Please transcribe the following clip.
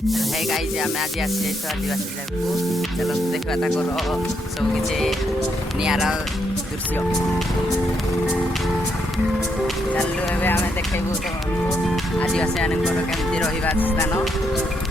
है गाइज आम आज आसी जाइए आदिवासी को चलो देखा सब किसी निरा दृश्य चलू एम देखेबू तुमको आदिवासी मान केमती रहा स्थान।